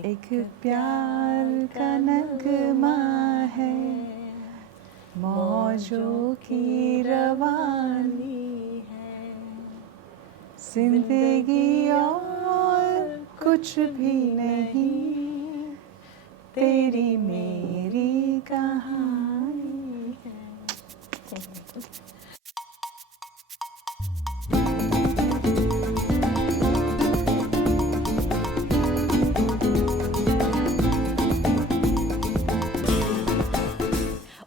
एक प्यार का नगमा है, मौजों की रवानी है, जिंदगी और कुछ भी नहीं, तेरी मेरी कहानी है।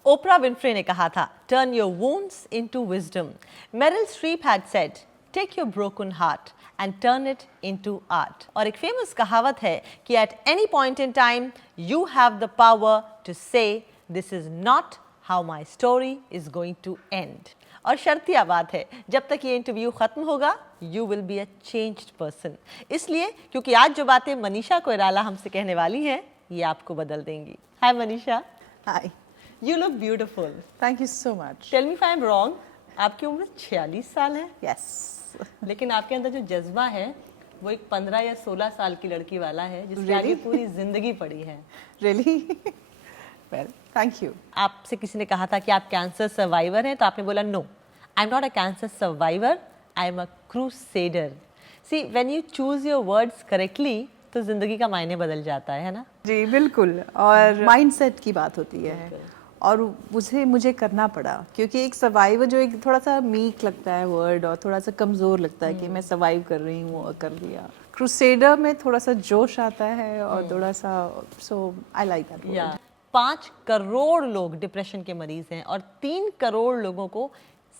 ओपरा विनफ्रे ने कहा था, turn your wounds into wisdom. Meryl Streep had said, take your broken heart and turn it into art. और एक फेमस कहावत है कि at any point in time you have the power to say this is not how my story is going to end. और शर्तिया बात है, जब तक ये इंटरव्यू खत्म होगा you will be a changed person. इसलिए क्योंकि आज जो बातें मनीषा कोइराला हमसे कहने वाली हैं ये आपको बदल देंगी। हाय मनीषा। हाय। You look beautiful. Thank you so much. Tell me if I'm wrong. आपकी उम्र 46 साल है। Yes. लेकिन आपके अंदर जो जज्बा है वो एक 15 या 16 साल की लड़की वाला है जिसके आगे पूरी जिंदगी पड़ी है। Really? Well, thank you. आपसे किसी ने कहा था कि आप कैंसर सर्वाइवर हैं तो आपने बोला no, I am not a cancer survivor, I am a crusader. See when you choose your words correctly तो जिंदगी का मायने बदल जाता है ना। जी बिल्कुल। और माइंडसेट की बात होती है और मुझे करना पड़ा, क्योंकि एक सर्वाइवर जो एक थोड़ा सा मीक लगता है वर्ड और थोड़ा सा कमज़ोर लगता है कि मैं सर्वाइव कर रही हूँ और कर लिया। क्रूसेडर में थोड़ा सा जोश आता है और थोड़ा सा, so I like that word. 5 crore लोग डिप्रेशन के मरीज हैं और 3 करोड़ लोगों को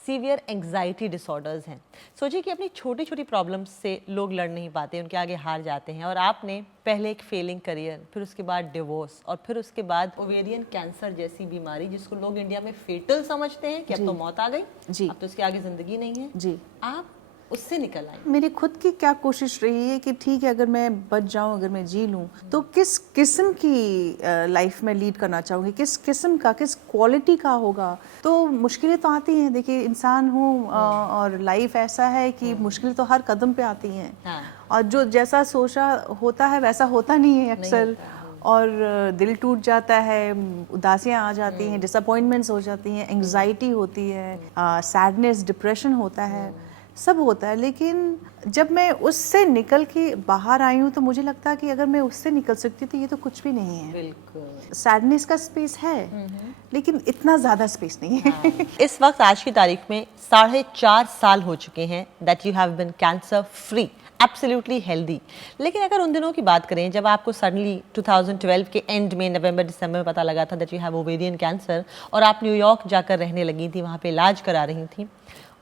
सीवियर एंग्जाइटी डिसऑर्डर्स हैं। सोचिए कि अपनी छोटी छोटी प्रॉब्लम्स से लोग लड़ नहीं पाते, उनके आगे हार जाते हैं। और आपने पहले एक फेलिंग करियर, फिर उसके बाद डिवोर्स और फिर उसके बाद ओवेरियन कैंसर जैसी बीमारी जिसको लोग इंडिया में फेटल समझते हैं कि अब तो मौत आ गई जी, अब तो उसके आगे जिंदगी नहीं है जी, आप उससे निकल आई। मेरी खुद की क्या कोशिश रही है कि ठीक है अगर मैं बच जाऊं, अगर मैं जी लूं तो किस किस्म की लाइफ में लीड करना चाहूँगी, किस किस्म का, किस क्वालिटी का होगा। तो मुश्किलें तो आती हैं, देखिए इंसान हूँ और लाइफ ऐसा है कि मुश्किलें तो हर कदम पे आती हैं। हाँ। और जो जैसा सोचा होता है वैसा होता नहीं है अक्सर, और दिल टूट जाता है, उदासियाँ आ जाती हैं, डिसअपॉइंटमेंट्स हो जाती हैं, एंग्जाइटी होती है, सैडनेस, डिप्रेशन होता है, सब होता है। लेकिन जब मैं उससे निकल के बाहर आई हूँ तो मुझे लगता है कि अगर मैं उससे निकल सकती तो ये तो कुछ भी नहीं है। बिल्कुल। सैडनेस का स्पेस है लेकिन इतना ज़्यादा स्पेस नहीं है। हाँ। इस वक्त आज की तारीख में 4.5 साल हो चुके हैं that you have been cancer free, absolutely healthy. लेकिन अगर उन दिनों की बात करें जब आपको सडनली 2012 के एंड में, नवंबर दिसंबर में पता लगा था that you have ovarian cancer और आप न्यूयॉर्क जाकर रहने लगी थी, वहाँ पे इलाज करा रही थी,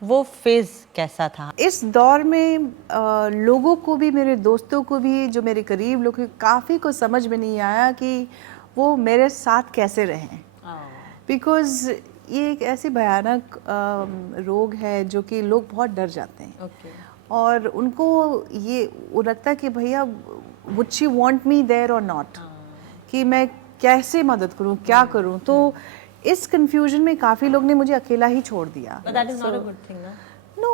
वो फेज कैसा था? इस दौर में लोगों को भी, मेरे दोस्तों को भी, जो मेरे करीब लोग, काफ़ी को समझ में नहीं आया कि वो मेरे साथ कैसे रहें, बिकॉज ये एक ऐसी भयानक रोग है जो कि लोग बहुत डर जाते हैं। और उनको ये वो लगता है कि भैया would she want me there or not, कि मैं कैसे मदद करूं, क्या करूं। तो इस कंफ्यूजन में काफी लोग ने मुझे अकेला ही छोड़ दिया। But that is not a good thing, ना? No,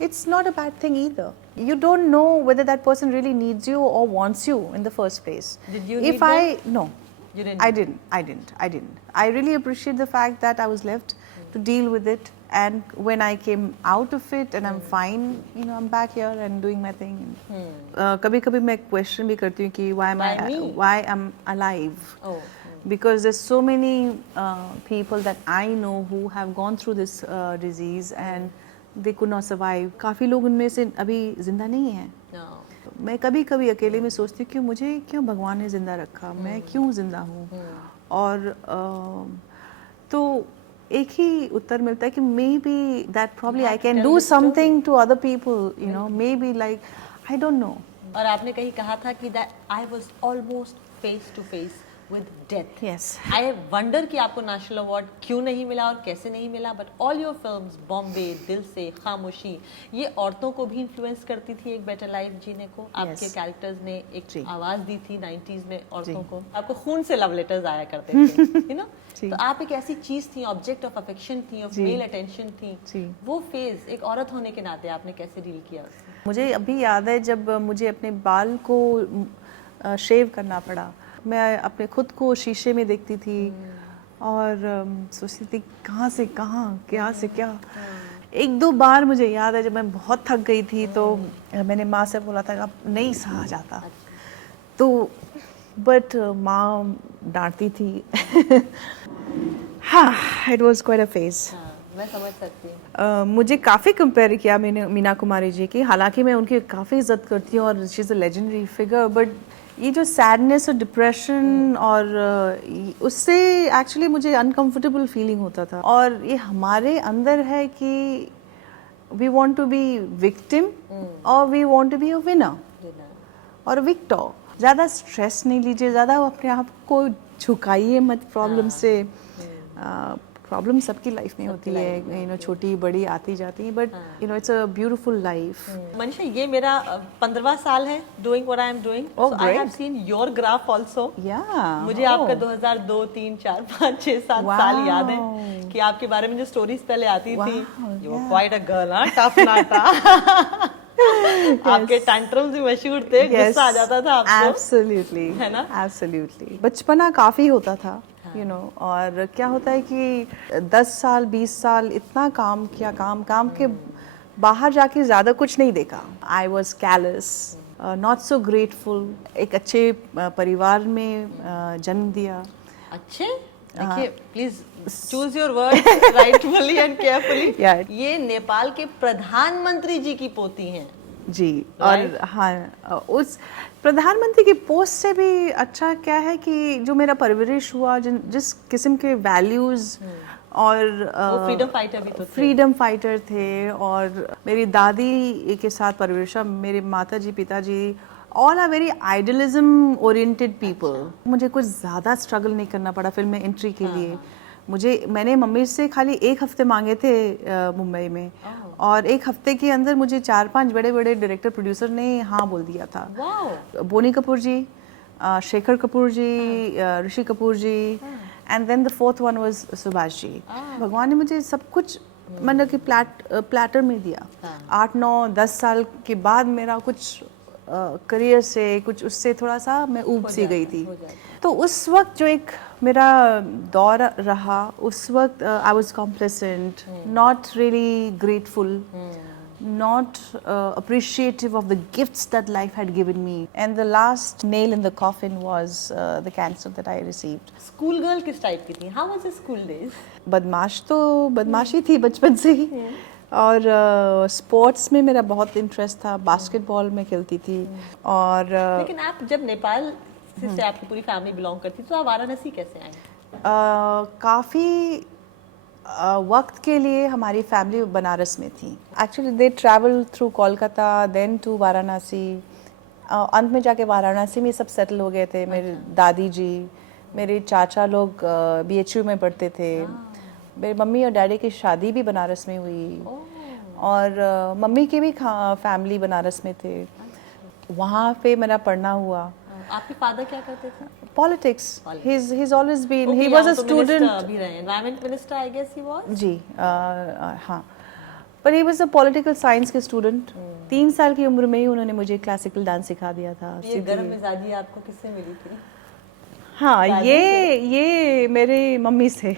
it's not a bad thing either. You don't know whether that person really needs you or wants you in the first place. Did you need them? No, you didn't. I didn't. I really appreciate the fact that I was left to deal with it, and when I came out of it and I'm fine, you know, I'm back here and doing my thing. कभी-कभी मैं question भी करती हूँ कि why I'm alive. Oh. Because there's so many people that I know who have gone through this disease and they could not survive. काफ़ी लोग उनमें से अभी जिंदा नहीं हैं। मैं कभी-कभी अकेले में सोचती हूँ कि मुझे क्यों भगवान ने जिंदा रखा, मैं क्यों जिंदा हूँ। और तो एक ही उत्तर मिलता है कि maybe that probably I can do something to other people, you know, maybe like I don't know. और आपने कहीं कहा था कि that I was almost face to face with death. Yes. I wonder कि आपको नेशनल अवार्ड क्यों नहीं मिला और कैसे नहीं मिला, but all your films, Bombay, दिल से, खामोशी, ये औरतों को भी इन्फ्लुएंस करती थी एक बेटर लाइफ जीने को। आपके कैरेक्टर्स ने एक आवाज दी थी 90s में औरतों को, आपको खून से लव लेटर्स आया करते थे, यू नो। तो आप एक ऐसी चीज थी, ऑब्जेक्ट ऑफ अफेक्शन थी, ऑफ मेल अटेंशन थी। वो फेज एक औरत होने के नाते आपने कैसे डील किया उससे? मुझे अभी याद है जब मुझे अपने बाल को शेव करना पड़ा। मैं अपने खुद को शीशे में देखती थी और सोचती थी कहाँ से कहाँ, क्या से क्या। एक दो बार मुझे याद है जब मैं बहुत थक गई थी तो मैंने माँ से बोला था कि अब नहीं सहा जाता, तो बट माँ डांटती थी। हाँ, it was quite a phase. मैं समझ सकती हूँ। मुझे काफ़ी कंपेयर किया मैंने मीना कुमारी जी की, हालांकि मैं उनकी काफ़ी इज्जत करती हूँ और she is a legendary figure, but ये जो सैडनेस और डिप्रेशन और उससे एक्चुअली मुझे अनकंफर्टेबल फीलिंग होता था। और ये हमारे अंदर है कि we want to be victim और we want to be a winner और विक्टर। ज़्यादा स्ट्रेस नहीं लीजिए, ज़्यादा अपने आप को झुकाइए मत प्रॉब्लम से। प्रॉब्लम सबकी लाइफ में होती है, यू नो, छोटी बड़ी आती जाती है, but you know it's a beautiful life. Manisha, ये मेरा 15वां साल है doing what I am doing, so I have seen your graph also. मुझे आपका 2002, 3, 4, 5, 6, 7 साल याद है कि आपके बारे में जो स्टोरीज पहले आती थी, you were quite a girl, tough नाटा। आपके टैंट्रम्स भी मशहूर थे, गुस्सा आ जाता था आपको। एब्सोल्युटली, है ना? एब्सोल्युटली। बचपना काफ़ी होता था, यू नो, और क्या होता है कि 10 साल 20 साल इतना काम किया, काम के बाहर जाके ज़्यादा कुछ नहीं देखा। I was callus, not so grateful. एक अच्छे परिवार में जन्म दिया। अच्छे, देखिए please choose your word rightfully and carefully. ये नेपाल के प्रधानमंत्री जी की पोती हैं जी, और हाँ, उस प्रधानमंत्री की पोस्ट से भी अच्छा क्या है कि जो मेरा परवरिश हुआ, जिस किस्म के वैल्यूज़ और वो फ्रीडम फाइटर भी तो थे। फ्रीडम फाइटर थे, और मेरी दादी के साथ परवरिशा, मेरे माता जी पिताजी all are very idealism oriented people. मुझे कुछ ज़्यादा स्ट्रगल नहीं करना पड़ा फिल्म में एंट्री के लिए। मैंने मम्मी से खाली 1 हफ्ते मांगे थे मुंबई में, और 1 हफ्ते के अंदर मुझे 4-5 बड़े बड़े डायरेक्टर प्रोड्यूसर ने हाँ बोल दिया था। Boney Kapoor ji, Shekhar Kapoor ji, Rishi Kapoor ji, and then the 4th one was Subhash ji. भगवान ने मुझे सब कुछ मतलब कि प्लेटर में दिया। 8, 9, 10 साल के बाद मेरा कुछ करियर से कुछ उससे थोड़ा सा मैं ऊब सी गई थी। तो उस वक्त जो एक मेरा दौर रहा, उस वक्त I was complacent, not really grateful, not appreciative of the gifts that life had given me, and the last nail in the coffin was the cancer that I received. School girl किस type की थी? How was your school days? बदमाश तो बदमाशी थी बचपन से ही, और स्पोर्ट्स में मेरा बहुत इंटरेस्ट था। बास्केटबॉल में खेलती थी। और लेकिन आप जब नेपाल से आपकी पूरी फैमिली बिलोंग करती, तो आप वाराणसी कैसे आए? काफ़ी वक्त के लिए हमारी फैमिली बनारस में थी। Actually they travel through Kolkata then to Varanasi. अंत में जाके वाराणसी में सब सेटल हो गए थे। मेरे दादी जी, मेरे चाचा लोग BHU में पढ़ते थे। मेरे मम्मी और डैडी की शादी भी बनारस में हुई, और मम्मी के भी फैमिली बनारस में थे। वहाँ पे मेरा पढ़ना हुआ। आपके फादर क्या करते थे? Politics. He's always been. He was a student. अभी रहे environment minister, I guess he was. जी, हाँ। But he was a political science के student. 3 साल की उम्र में ही उन्होंने मुझे क्लासिकल डांस सिखा दिया था। ये गर्म मिजाजी आपको किससे मिली थी? हाँ, ये मेरे मम्मी से।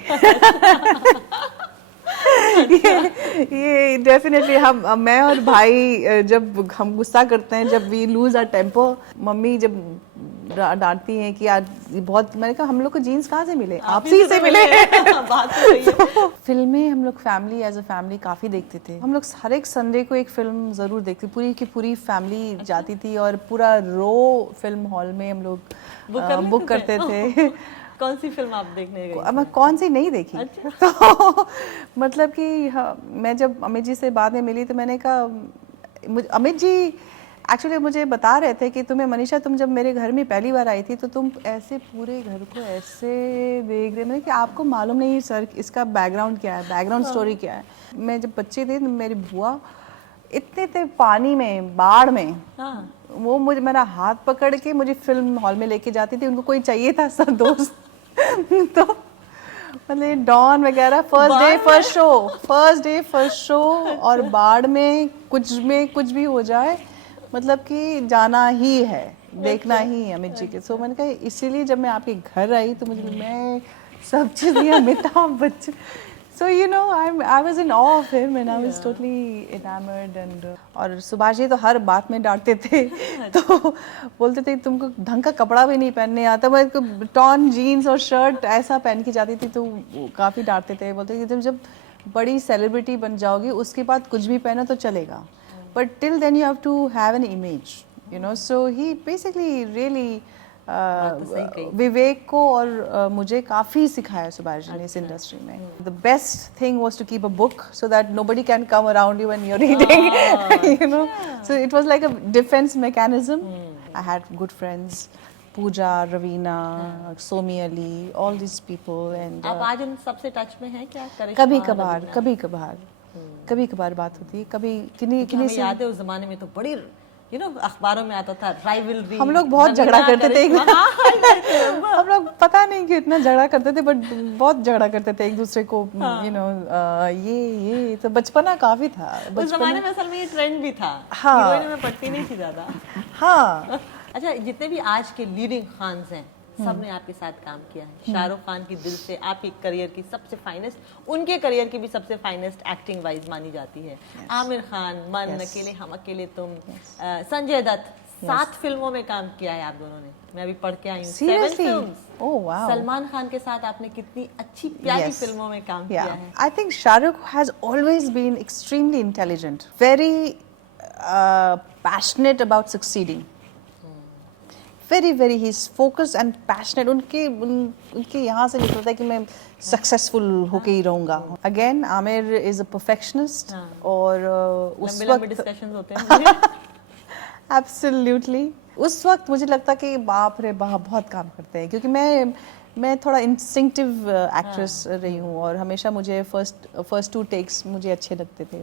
ये डेफिनेटली मैं और भाई जब हम गुस्सा करते हैं, जब we lose our temper, mummy जब डांटती हैं कि आज बहुत, मैंने कहा हम लोग को जीन्स कहाँ से मिले? आपसी से मिले। बात तो सही है। फिल्में हम लोग फैमिली एज अ फैमिली काफ़ी देखते थे। हम लोग हर एक संडे को एक फिल्म ज़रूर देखते, पूरी की पूरी फैमिली जाती थी, और पूरा रो फिल्म हॉल में हम लोग बुक करते थे। कौन सी फिल्म आप देखने गए? मैं कौन सी नहीं देखी। अच्छा। तो मतलब कि मैं जब अमित जी से बाद में मिली तो मैंने कहा, अमित जी एक्चुअली मुझे बता रहे थे कि तुम्हें मनीषा, तुम जब मेरे घर में पहली बार आई थी तो तुम ऐसे पूरे घर को ऐसे देख रहे, मैंने कि आपको मालूम नहीं सर इसका बैकग्राउंड क्या है, बैकग्राउंड स्टोरी क्या है। मैं जब बच्चे थे, मेरी बुआ इतने थे पानी में, बाढ़ में, वो मुझे मेरा हाथ पकड़ के मुझे फिल्म हॉल में लेके जाती थी। उनको कोई चाहिए था सब दोस्त। तो मतलब डॉन वगैरह, फर्स्ट डे फर्स्ट शो, और बाढ़ में कुछ भी हो जाए, मतलब कि जाना ही है, देखना ही है अमित जी के। सो मैंने कहा इसीलिए जब मैं आपके घर आई तो मुझे मैं सब चीज़ें Amitabh Bachchan, so you know I was in awe of him and I was totally enamored and और सुभाष जी तो हर बात में डांटते थे तो बोलते थे तुमको ढंग का कपड़ा भी नहीं पहनने आता, मैं टॉन जीन्स और शर्ट ऐसा पहन के जाती थी तो काफ़ी डांटते थे, बोलते थे तुम जब बड़ी सेलिब्रिटी बन जाओगी उसके बाद कुछ भी पहनो तो चलेगा, but till then you have to have an image, you know. So he basically really Vivek को और मुझे काफ़ी सिखाया सुभाष जी ने इस इंडस्ट्री में। The best thing was to keep a book so that nobody can come around you when you are reading, you know. So it was like a defence mechanism. I had good friends, Pooja, Raveena, Somy Ali, all this people and आप आज उन सबसे touch में हैं क्या? कभी कभार बात होती है, कभी किन्हीं से। याद है उस जमाने में तो बड़ी अखबारों में आता था राइवलरी, हम लोग बहुत झगड़ा करते थे हम लोग पता नहीं कि इतना झगड़ा करते थे, बट बहुत झगड़ा करते थे एक दूसरे को, यू नो। ये तो बचपना काफी था उस जमाने में। असल में ये ट्रेंड भी था, हाँ, हीरोइन में पड़ती नहीं थी ज्यादा। हाँ। अच्छा, जितने भी आज के लीडिंग खान्स हैं सबने आपके साथ काम किया है। शाहरुख खान की दिल से आपके करियर की सबसे फाइनेस्ट, उनके करियर की भी सबसे फाइनेस्ट एक्टिंग वाइज मानी जाती है। आमिर खान, मन अकेले हम अकेले तुम, संजय दत्त, 7 फिल्मों में काम किया है आप दोनों ने, मैं अभी पढ़ के आई हूँ, 7 films. Oh, wow. Salman Khan के साथ आपने कितनी अच्छी प्यारी फिल्मों में काम किया है। I think Shahrukh has always been extremely intelligent, very passionate about succeeding. Very he's focused and passionate. उनके यहाँ से निकलता है कि मैं सक्सेसफुल होके ही रहूँगा। Again, Aamir is a perfectionist और उस वक्त डिस्कशंस होते हैं Absolutely. उस वक्त मुझे लगता कि बाप रे बाप बहुत काम करते हैं, क्योंकि मैं थोड़ा इंस्टिंक्टिव एक्ट्रेस रही हूँ और हमेशा मुझे फर्स्ट 2 टेक्स मुझे अच्छे लगते थे,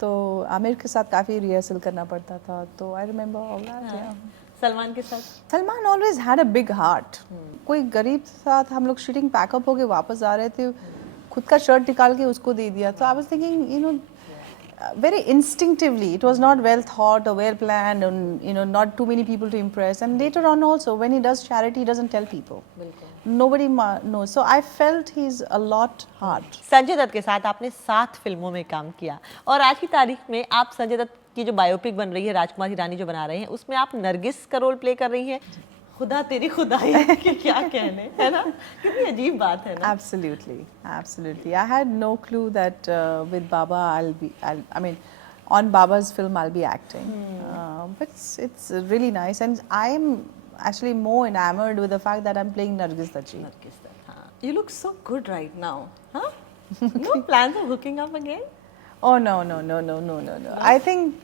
तो आमिर के साथ काफ़ी रिहर्सल करना पड़ता था। तो I remember all that. Salman के साथ, Salman always had a big heart. कोई गरीब साथ हम लोग शूटिंग पैकअप होके वापस आ रहे थे, खुद का शर्ट निकाल के उसको दे दिया। तो I was thinking, you know, very instinctively, it was not well thought or well planned, and you know, not too many people to impress. And later on also, when he does charity, he doesn't tell people. Nobody knows. So I felt he's a lot hard. Sanjay Dutt के साथ आपने 7 फिल्मों में काम किया और आज की तारीख में आप संजय दत्त की जो बायोपिक बन रही है राजकुमार हिरानी जो बना रहे हैं, उसमें आप नरगिस का रोल प्ले कर रही हैं। खुदा तेरी खुदाई कि क्या कहने, है ना? कितनी अजीब बात है ना? Absolutely. I had no clue that with Baba I mean, on Baba's film I'll be acting. But it's really nice, and I'm actually more enamored with the fact that I'm playing Nargis Dachi. You look so good right now, huh? No plans of hooking up again? Oh no. I think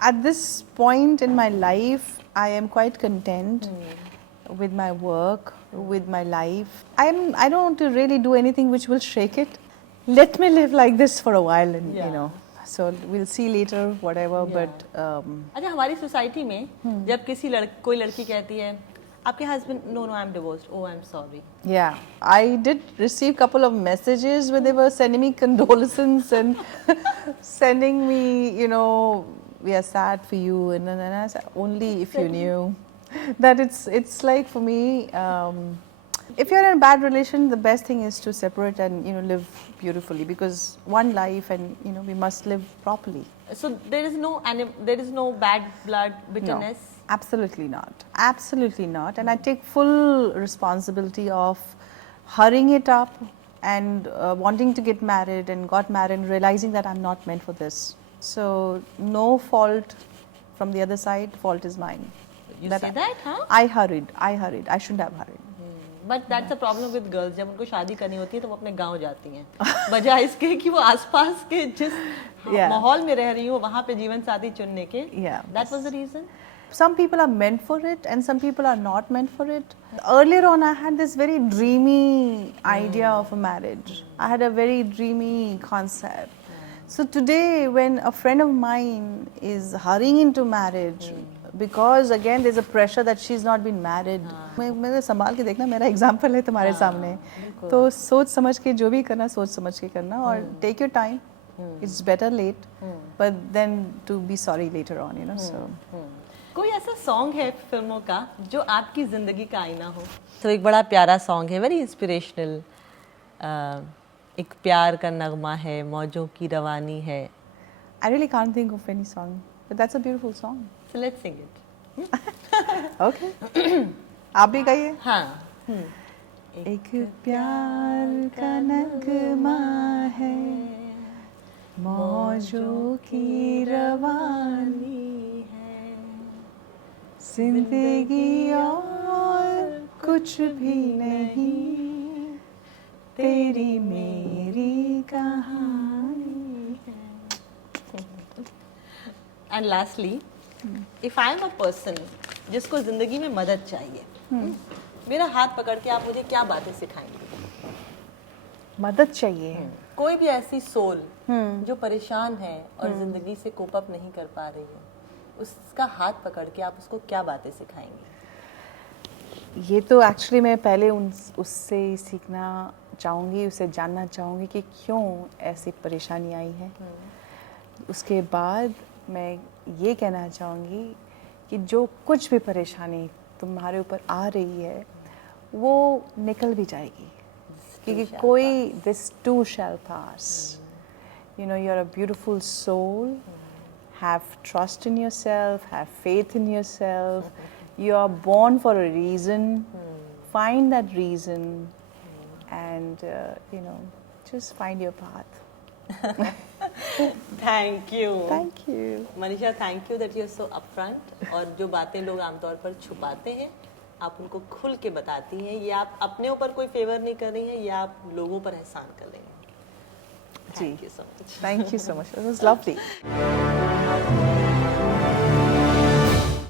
at this point in my life, I am quite content with my work, with my life. I don't want to really do anything which will shake it. Let me live like this for a while, and you know. So we'll see later, whatever. But अच्छा, हमारी society में जब कोई लड़की कहती है आपके husband, no I'm divorced, oh I'm sorry. Yeah, I did receive couple of messages where they were sending me condolences and sending me, you know, we are sad for you, and I said, only if you knew that it's like, for me, if you're in a bad relation, the best thing is to separate and, you know, live beautifully, because one life, and you know, we must live properly. So there is no bad blood, bitterness. No. Absolutely not. And I take full responsibility of hurrying it up and wanting to get married, and got married and realizing that I'm not meant for this. So no fault from the other side, fault is mine. You say that, huh? I hurried. I shouldn't have hurried. But that's the problem with girls. जब उनको शादी करनी होती है तो वो अपने गांव जाती हैं, बजाय इसके कि वो आसपास के जिस माहौल में रह रही हो वहाँ पे जीवन साथी चुनने के. That was the reason. Some people are meant for it and some people are not meant for it. Earlier on, I had this very dreamy idea of a marriage. I had a very dreamy concept. So today, when a friend of mine is hurrying into marriage, because again there's a pressure that she's not been married. मैं संभाल के देखना, मेरा example है तुम्हारे सामने. तो सोच समझ के जो भी करना, सोच समझ के करना, और take your time. It's better late, but then to be sorry later on, you know. So कोई ऐसा सॉन्ग है फिल्मों का जो आपकी जिंदगी का आईना हो? तो एक बड़ा प्यारा सॉन्ग है, वेरी इंस्पिरेशनल, एक प्यार का नगमा है, मौजों की रवानी है. I really can't think of any song, but that's a beautiful song. So let's sing it. Okay. आप भी गाइए. हाँ. एक प्यार का नगमा है, मौजों की रवानी है, जिंदगी और कुछ भी नहीं, तेरी मेरी कहानी है. And lastly, if I am a person जिसको जिंदगी में मदद चाहिए, मेरा हाथ पकड़ के आप मुझे क्या बातें सिखाएंगे? मदद चाहिए. कोई भी ऐसी सोल जो परेशान है और जिंदगी से कोप अप नहीं कर पा रही है, उसका हाथ पकड़ के आप उसको क्या बातें सिखाएंगे? ये तो एक्चुअली मैं पहले उससे सीखना चाहूँगी, उसे जानना चाहूँगी कि क्यों ऐसी परेशानी आई है. उसके बाद मैं ये कहना चाहूँगी कि जो कुछ भी परेशानी तुम्हारे ऊपर आ रही है वो निकल भी जाएगी, क्योंकि कोई this to shell pass. You know, you're a beautiful soul. Have trust in yourself, have faith in yourself. You are born for a reason. Find that reason and you know, just find your path. Thank you. Thank you. Manisha, thank you that you are so upfront. और जो बातें लोग आमतौर पर छुपाते हैं, आप उनको खुल के बताती हैं. ये आप अपने ऊपर कोई फेवर नहीं कर रही हैं, ये आप लोगों पर एहसान कर रही हैं. जी. Thank you so much. Thank you so much. It was lovely.